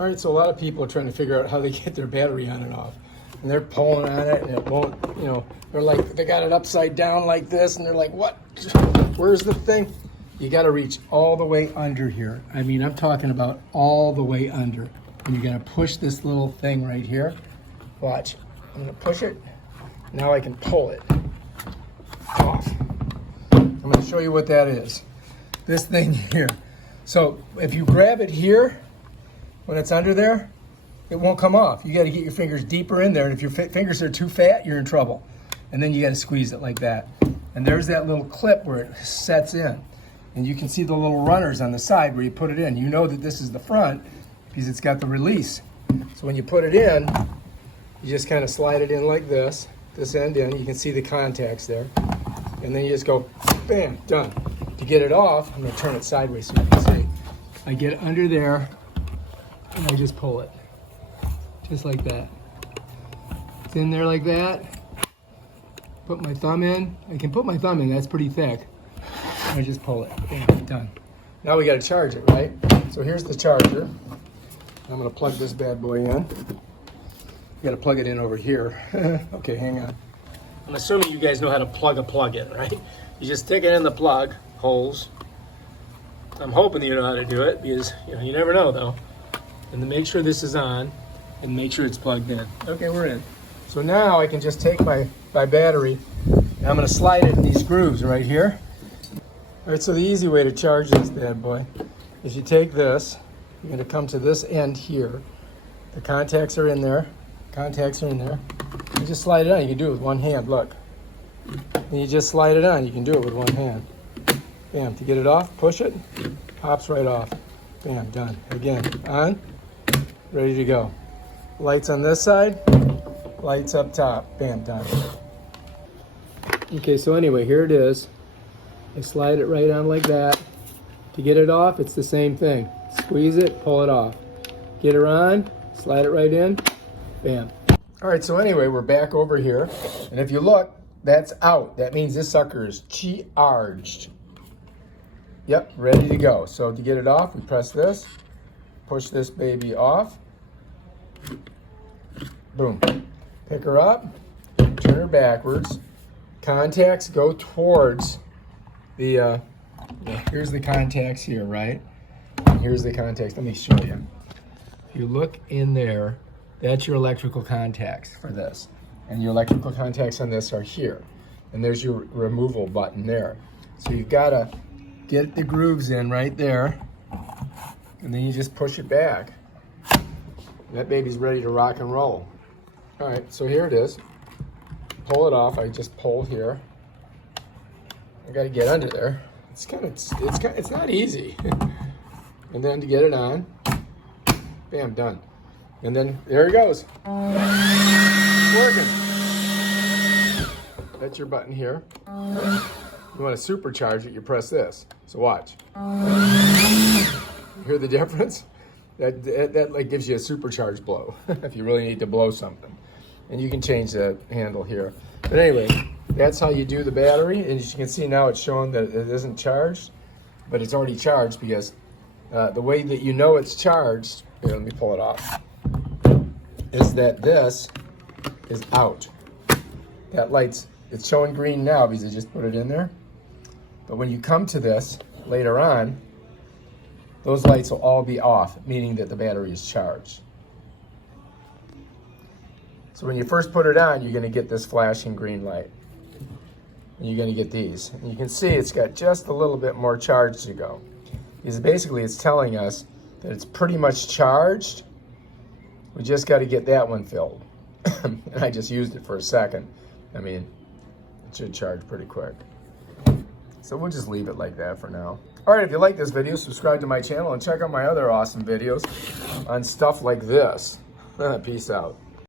All right, so a lot of people are trying to figure out how they get their battery on and off. And they're pulling on it and it won't, you know, they're like, they got it upside down like this and they're like, what? Where's the thing? You got to reach all the way under here. I mean, I'm talking about all the way under. And you're going to push this little thing right here. Watch. I'm going to push it. Now I can pull it off. I'm going to show you what that is. This thing here. So if you grab it here, when it's under there, it won't come off. You got to get your fingers deeper in there, and if your fingers are too fat, you're in trouble. And then you got to squeeze it like that. And there's that little clip where it sets in. And you can see the little runners on the side where you put it in. You know that this is the front because it's got the release. So when you put it in, you just kind of slide it in like this end in. You can see the contacts there. And then you just go, bam, done. To get it off, I'm going to turn it sideways so you can see. I get under there, and I just pull it. Just like that. It's in there like that. Put my thumb in. I can put my thumb in, that's pretty thick. I just pull it. Bam, done. Now we got to charge it, right? So here's the charger. I'm going to plug this bad boy in. You got to plug it in over here. Okay, hang on. I'm assuming you guys know how to plug a plug in, right? You just stick it in the plug holes. I'm hoping that you know how to do it because you never know though. And then make sure this is on and make sure it's plugged in. Okay, we're in. So now I can just take my battery and I'm going to slide it in these grooves right here. All right, so the easy way to charge this bad boy is you take this, you're going to come to this end here. The contacts are in there. Contacts are in there. You just slide it on. You can do it with one hand, look. And you just slide it on. You can do it with one hand. Bam, to get it off, push it, pops right off. Bam, done. Again, on, ready to go. Lights on this side, lights up top. Bam, done. Okay, so anyway, here it is. I slide it right on like that. To get it off, it's the same thing. Squeeze it, pull it off. Get her on, slide it right in, bam. All right, so anyway, we're back over here. And if you look, that's out. That means this sucker is charged. Yep, ready to go. So to get it off, we press this, push this baby off. Boom. Pick her up, turn her backwards. Contacts go towards the, here's the contacts here, right? And here's the contacts. Let me show you. If you look in there, that's your electrical contacts for this. And your electrical contacts on this are here. And there's your removal button there. So you've got to get the grooves in right there. And then you just push it back. That baby's ready to rock and roll. All right, so here it is. Pull it off. I just pull here. I got to get under there. It's not easy. And then to get it on, bam, done. And then there it goes. It's working. That's your button here. You want to supercharge it, you press this. So watch. You hear the difference? That like gives you a supercharged blow if you really need to blow something. And you can change that handle here. But anyway, that's how you do the battery. And as you can see now, it's showing that it isn't charged, but it's already charged because the way that you know it's charged, here, let me pull it off, is that this is out. That light's, it's showing green now because I just put it in there. But when you come to this later on, those lights will all be off, meaning that the battery is charged. So when you first put it on, you're going to get this flashing green light. And you're going to get these. And you can see it's got just a little bit more charge to go. Because basically it's telling us that it's pretty much charged. We just got to get that one filled. And I just used it for a second. I mean, it should charge pretty quick. So we'll just leave it like that for now. All right, if you like this video, subscribe to my channel and check out my other awesome videos on stuff like this. Peace out.